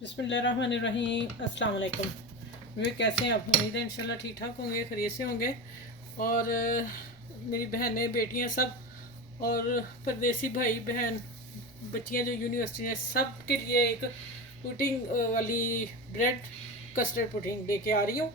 बिस्मिल्लाहिर्रहमानिर्रहीम। अस्सलाम वालेकुम। वे कैसे हैं आप? उम्मीद है इंशाल्लाह ठीक ठाक होंगे, खैरियत से होंगे। और मेरी बहनें बेटियां सब और परदेसी भाई बहन बच्चियां जो यूनिवर्सिटी हैं सब के लिए एक पुडिंग वाली ब्रेड कस्टर्ड पुडिंग लेके आ रही हूँ।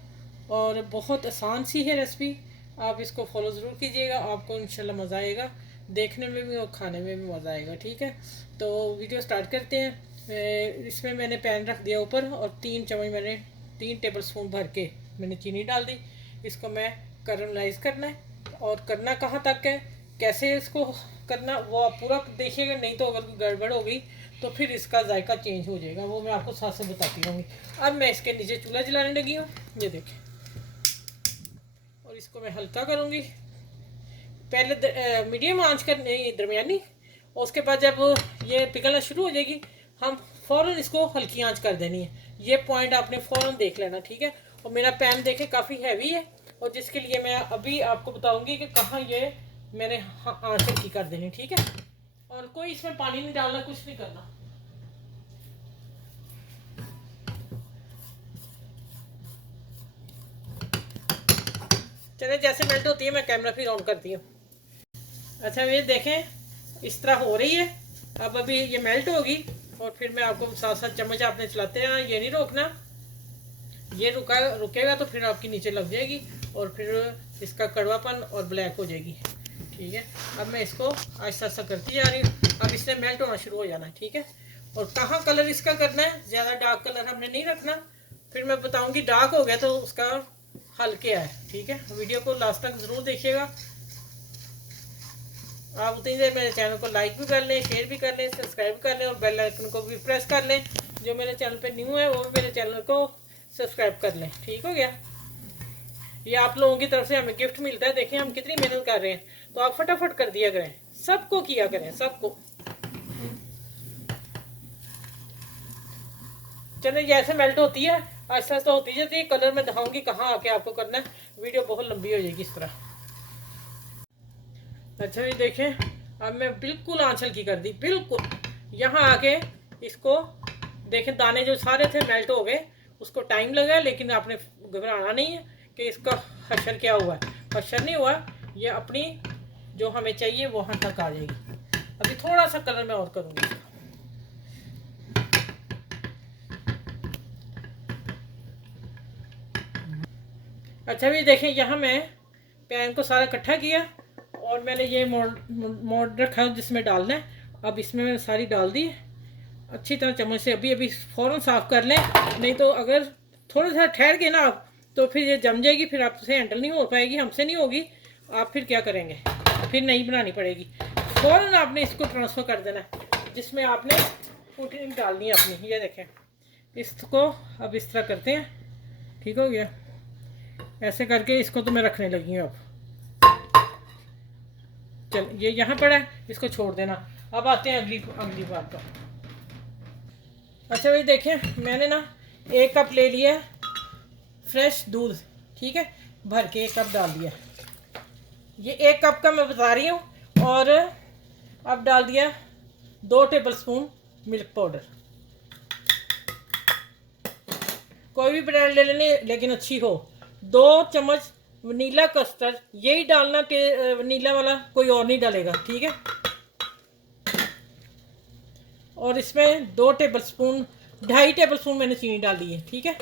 और बहुत आसान सी है रेसिपी, आप इसको फॉलो ज़रूर कीजिएगा, आपको इंशाल्लाह मज़ा आएगा, देखने में भी और खाने में भी मज़ा आएगा। ठीक है, तो वीडियो स्टार्ट करते हैं। इसमें मैंने पैन रख दिया ऊपर और 3 चम्मच मैंने 3 टेबल स्पून भर के मैंने चीनी डाल दी। इसको मैं कैरमलाइज़ करना है। और करना कहाँ तक है, कैसे इसको करना वो आप पूरा देखिएगा, नहीं तो अगर गड़बड़ हो गई तो फिर इसका जायका चेंज हो जाएगा, वो मैं आपको साथ से बताती रहूँगी। अब मैं इसके नीचे चूल्हा जलाने लगी हूँ, ये देखें। और इसको मैं हल्का करूँगी, पहले मीडियम आंच करनी, दरमियानी। और उसके बाद जब ये पिघलना शुरू हो जाएगी हम फ़ौरन इसको हल्की आंच कर देनी है। ये पॉइंट आपने फ़ौरन देख लेना, ठीक है। और मेरा पैन देखें काफ़ी हैवी है, और जिसके लिए मैं अभी आपको बताऊंगी कि कहाँ ये मैंने आंच हल्की कर देनी, ठीक है। और कोई इसमें पानी नहीं डालना, कुछ नहीं करना। चले जैसे मेल्ट होती है मैं कैमरा फिर ऑन करती हूँ। अच्छा ये देखें इस तरह हो रही है। अब अभी ये मेल्ट होगी और फिर मैं आपको साथ साथ चम्मच आपने चलाते रहना, ये नहीं रोकना। ये रुकेगा तो फिर आपकी नीचे लग जाएगी और फिर इसका कड़वापन और ब्लैक हो जाएगी, ठीक है। अब मैं इसको आहिस्ता आहिस्ता करती जा रही हूँ। अब इसने मेल्ट होना शुरू हो जाना है, ठीक है। और कहाँ कलर इसका करना है, ज़्यादा डार्क कलर हमने नहीं रखना, फिर मैं बताऊँगी। डार्क हो गया तो उसका हल क्या है, ठीक है। वीडियो को लास्ट तक ज़रूर देखिएगा। आप उतनी देर मेरे चैनल को लाइक भी कर लें, शेयर भी कर लें, सब्सक्राइब कर लें और बेल आइकन को भी प्रेस कर लें। जो मेरे चैनल पे न्यू है वो भी मेरे चैनल को सब्सक्राइब कर लें, ठीक हो गया। ये आप लोगों की तरफ से हमें गिफ्ट मिलता है, देखिए हम कितनी मेहनत कर रहे हैं, तो आप फटाफट कर दिया करें, सबको किया करें, सबको। चलिए जैसे मेल्ट होती है आहिस्ता आहिस्ता होती जाती है, कलर में दिखाऊंगी कहाँ आके आपको करना है, वीडियो बहुत लंबी हो जाएगी इस तरह। अच्छा ये देखें, अब मैं बिल्कुल आंच हल्की कर दी, बिल्कुल यहाँ आके इसको देखें, दाने जो सारे थे मेल्ट हो गए। उसको टाइम लगा, लेकिन आपने घबराना नहीं है कि इसका हशर क्या हुआ है। हशर नहीं हुआ, ये अपनी जो हमें चाहिए वहाँ तक आ जाएगी। अभी थोड़ा सा कलर मैं और करूँगी। अच्छा भी देखें, यहाँ मैं पैन को सारा इकट्ठा किया और मैंने ये मोड़ रखा जिसमें डालना है। अब इसमें मैंने सारी डाल दी अच्छी तरह चम्मच से। अभी अभी फ़ौरन साफ़ कर लें, नहीं तो अगर थोड़ा सा ठहर के ना आप तो फिर ये जम जाएगी, फिर आपसे हैंडल नहीं हो पाएगी, हमसे नहीं होगी। आप फिर क्या करेंगे, फिर नहीं बनानी पड़ेगी। फ़ौरन आपने इसको ट्रांसफ़र कर देना है जिसमें आपने पुडिंग डालनी है अपनी। ये देखें, इसको अब इस तरह करते हैं, ठीक हो गया। ऐसे करके इसको तो मैं रखने लगी हूँ। अब चल ये यहाँ पड़ा है, इसको छोड़ देना। अब आते हैं अगली बात पर। अच्छा भाई देखें, मैंने ना 1 कप ले लिया फ्रेश दूध, ठीक है, भर के 1 कप डाल दिया। ये 1 कप का मैं बता रही हूँ। और अब डाल दिया 2 टेबल स्पून मिल्क पाउडर। कोई भी ब्रांड ले लेनी लेकिन अच्छी हो। 2 चम्मच वनीला कस्टर्ड, यही डालना, वनीला वाला कोई और नहीं डालेगा, ठीक है। और इसमें 2 टेबल स्पून, 2.5 टेबल स्पून मैंने चीनी डाल दी है, ठीक है।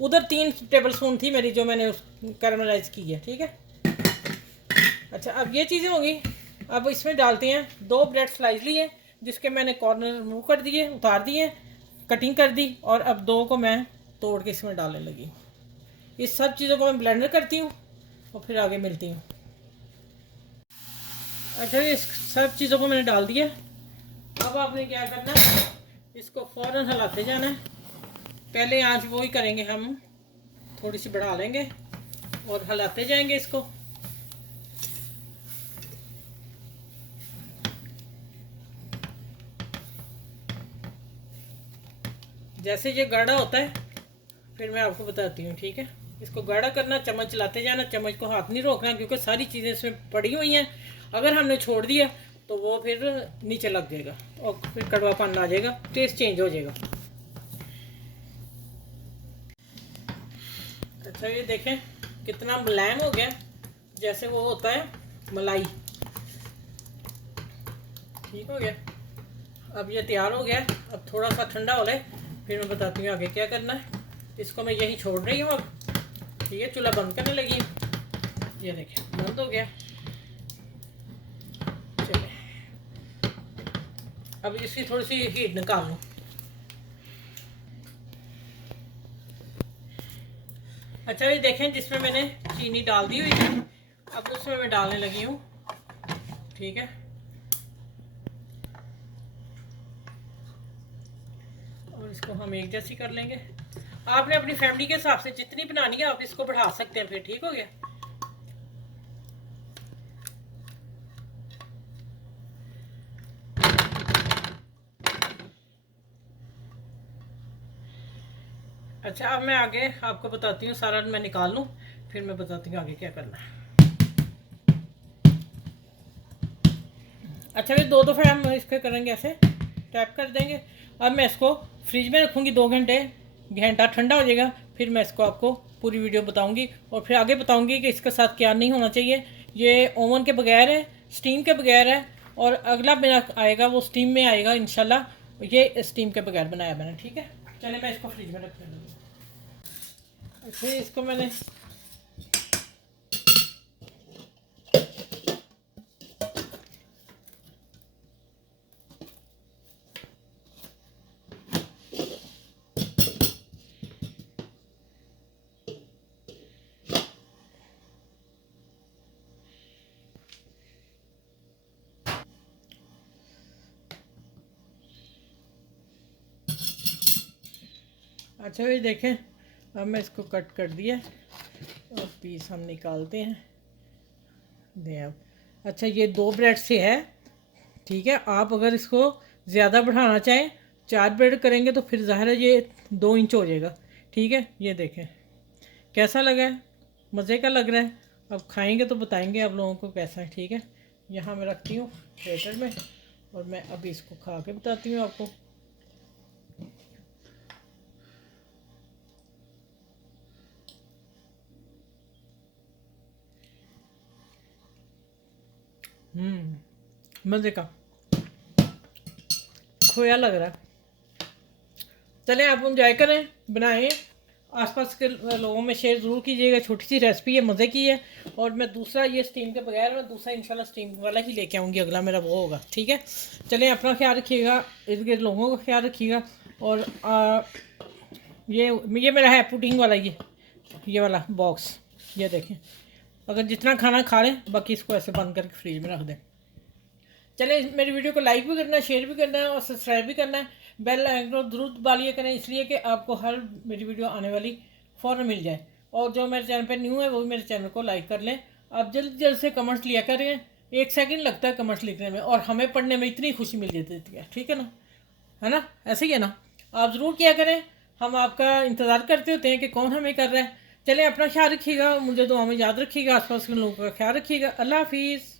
उधर 3 टेबल स्पून थी मेरी जो मैंने कैरमलाइज की है, ठीक है। अच्छा अब ये चीज़ें होंगी। अब इसमें डालते हैं 2 ब्रेड स्लाइस लिए, जिसके मैंने कॉर्नर रिमूव कर दिए, उतार दिए, कटिंग कर दी। और अब 2 को मैं तोड़ के इसमें डालने लगी। इस सब चीज़ों को मैं ब्लेंडर करती हूँ और फिर आगे मिलती हूँ। अच्छा इस सब चीज़ों को मैंने डाल दिया। अब आपने क्या करना है, इसको फ़ौरन हिलाते जाना है। पहले आंच वो ही करेंगे हम, थोड़ी सी बढ़ा लेंगे और हिलाते जाएंगे इसको। जैसे ये गाढ़ा होता है फिर मैं आपको बताती हूँ, ठीक है। इसको गाढ़ा करना, चम्मच चलाते जाना, चम्मच को हाथ नहीं रोकना, क्योंकि सारी चीज़ें इसमें पड़ी हुई हैं। अगर हमने छोड़ दिया तो वो फिर नीचे लग जाएगा और फिर कड़वापन आ जाएगा, टेस्ट चेंज हो जाएगा। अच्छा ये देखें कितना मुलायम हो गया, जैसे वो होता है मलाई। ठीक हो गया, अब ये तैयार हो गया। अब थोड़ा सा ठंडा हो ले, फिर मैं बताती हूँ आगे क्या करना है। इसको मैं यही छोड़ रही हूँ अब। ठीक है, चूल्हा बंद करने लगी। ये देखें बंद हो गया। चलिए अब इसकी थोड़ी सी हीट निकाल लूँ। अच्छा ये देखें, जिसमें मैंने चीनी डाल दी हुई थी, अब उसमें मैं डालने लगी हूँ। ठीक है, और इसको हम एक जैसी कर लेंगे। आपने अपनी फैमिली के हिसाब से जितनी बनानी है आप इसको बढ़ा सकते हैं फिर। ठीक हो गया। अच्छा अब मैं आगे आपको बताती हूँ, सारा मैं निकाल लूँ फिर मैं बताती हूँ आगे क्या करना है। अच्छा ये 2 दफ़े हम इसके करेंगे, ऐसे टैप कर देंगे। अब मैं इसको फ्रिज में रखूँगी 2 घंटे, घंटा ठंडा हो जाएगा, फिर मैं इसको आपको पूरी वीडियो बताऊँगी और फिर आगे बताऊँगी कि इसके साथ क्या नहीं होना चाहिए। ये ओवन के बगैर है, स्टीम के बगैर है, और अगला मेरा आएगा वो स्टीम में आएगा इंशाल्लाह। ये स्टीम के बगैर बनाया मैंने। ठीक है, चलिए मैं इसको फ्रिज में रखने लूँगी। फिर इसको मैंने अच्छा ये देखें, अब मैं इसको कट कर दिया और पीस हम निकालते हैं। दें अब। अच्छा ये 2 ब्रेड से है। ठीक है, आप अगर इसको ज़्यादा बढ़ाना चाहें, 4 ब्रेड करेंगे तो फिर ज़ाहिर है ये 2 इंच हो जाएगा। ठीक है, ये देखें कैसा लगा है, मज़े का लग रहा है। अब खाएंगे तो बताएंगे आप लोगों को कैसा है। ठीक है, यहाँ मैं रखती हूँ प्लेटर में और मैं अभी इसको खा के बताती हूँ आपको। मज़े का खोया लग रहा है। चलें आप इंजॉय करें, बनाएं, आसपास के लोगों में शेयर ज़रूर कीजिएगा। छोटी सी रेसिपी है, मज़े की है। और मैं दूसरा ये स्टीम के बगैर मैं दूसरा इंशाल्लाह स्टीम वाला ही लेके आऊँगी, अगला मेरा वो होगा। ठीक है, चलें अपना ख्याल रखिएगा, इर्द गिर्द लोगों का ख्याल रखिएगा। और ये मेरा है पुडिंग वाला, ये वाला बॉक्स। ये देखें, अगर जितना खाना खा लें, बाकी इसको ऐसे बंद करके फ्रिज में रख दें। चले मेरी वीडियो को लाइक भी करना है, शेयर भी करना है और सब्सक्राइब भी करना है। बेल आइकन को जरूर दबाइए करें, इसलिए कि आपको हर मेरी वीडियो आने वाली फ़ौरन मिल जाए। और जो मेरे चैनल पे न्यू है वो भी मेरे चैनल को लाइक कर लें। आप जल्द जल्द से कमेंट्स लिया करें, 1 सेकंड लगता है कमेंट्स लिखने में और हमें पढ़ने में इतनी खुशी मिल जाती है। ठीक है ना, है ना, ऐसे ही है ना। आप ज़रूर किया करें, हम आपका इंतज़ार करते होते हैं कि कौन हमें कर रहा है। चलें अपना ख्याल रखिएगा, मुझे दुआ में याद रखिएगा, आसपास के लोगों का ख्याल रखिएगा। अल्लाह हाफिज़।